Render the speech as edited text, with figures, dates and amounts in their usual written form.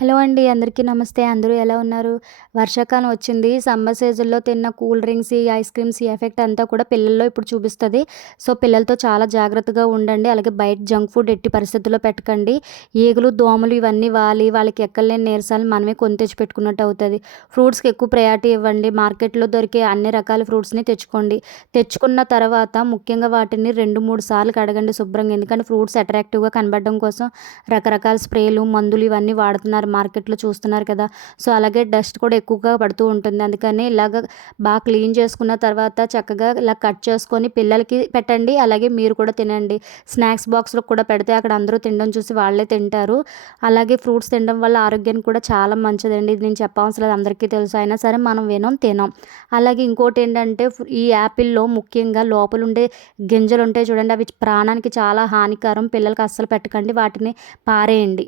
Hello అండి. అందరికీ నమస్తే. అందరూ ఎలా ఉన్నారు? వర్షాకాలం వచ్చింది. సమ్మర్ సీజన్‌లో తిన్న కూల్ డ్రింక్స్, ఈ ఐస్ క్రీమ్స్ ఈ ఎఫెక్ట్ అంతా కూడా పిల్లల్లో ఇప్పుడు చూపిస్తది. సో, పిల్లలతో చాలా జాగ్రత్తగా ఉండండి. అలాగే బయట జంక్ ఫుడ్ ఎట్టి పరిస్థితుల్లో పెట్టకండి. ఈగలు, దోమలు ఇవన్నీ వాలి వాళ్ళకి ఎక్కడలేని నీరసాలు మనమే కొని తెచ్చి పెట్టుకున్నట్టు అవుతది. ఫ్రూట్స్‌కి ఎక్కువ ప్రయారిటీ ఇవ్వండి. మార్కెట్‌లో దొరికే అన్ని రకాల ఫ్రూట్స్‌ని తెచ్చుకోండి. తెచ్చుకున్న తర్వాత ముఖ్యంగా వాటిని 2, 3 సార్లు కడగండి శుభ్రంగా. ఎందుకంటే ఫ్రూట్స్ అట్రాక్టివ్‌గా కనబడడం కోసం రకరకాల స్ప్రేలు, మందులు ఇవన్నీ వాడుతున్నారు మార్కెట్‌లో చూస్తున్నారు కదా! సో, అలాగే డస్ట్ కూడా ఎక్కువగా పడుతూ ఉంటుంది. అందుకని ఇలాగ బాగా క్లీన్ చేసుకున్న తర్వాత చక్కగా ఇలా కట్ చేసుకొని పిల్లలకి పెట్టండి. అలాగే మీరు కూడా తినండి. స్నాక్స్ బాక్స్‌లో కూడా పెడితే అక్కడ అందరూ తినడం చూసి వాళ్ళే తింటారు. అలాగే ఫ్రూట్స్ తినడం వల్ల ఆరోగ్యానికి కూడా చాలా మంచిదండి. ఇది నేను చెప్పవసరం లేదు, అందరికీ తెలుసు. అయినా సరే మనం వినం, తినం. అలాగే ఇంకోటేంటంటే ఈ యాపిల్‌లో ముఖ్యంగా లోపలుండే గింజలుంటాయి చూడండి, అవి ప్రాణానికి చాలా హానికరం. పిల్లలకి అస్సలు పెట్టకండి. వాటిని పారేయండి.